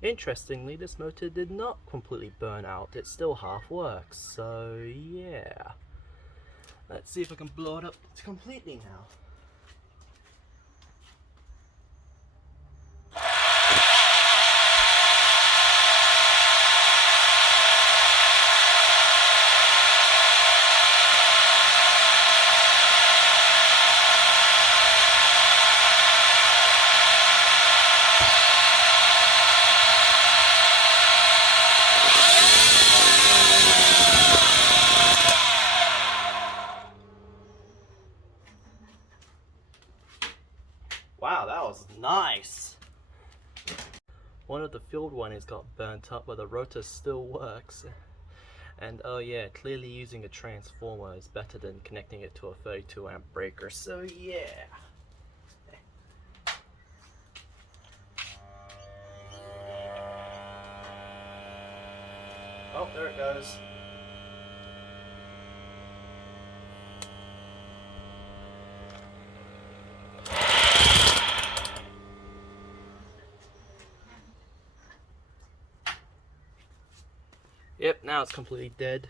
Interestingly, this motor did not completely burn out, it still half works, so yeah. Let's see if I can blow it up completely now. Wow, that was nice! One of the field windings got burnt up, but the rotor still works. And oh yeah, clearly using a transformer is better than connecting it to a 32 amp breaker, so yeah. Oh, there it goes. Yep, now it's completely dead.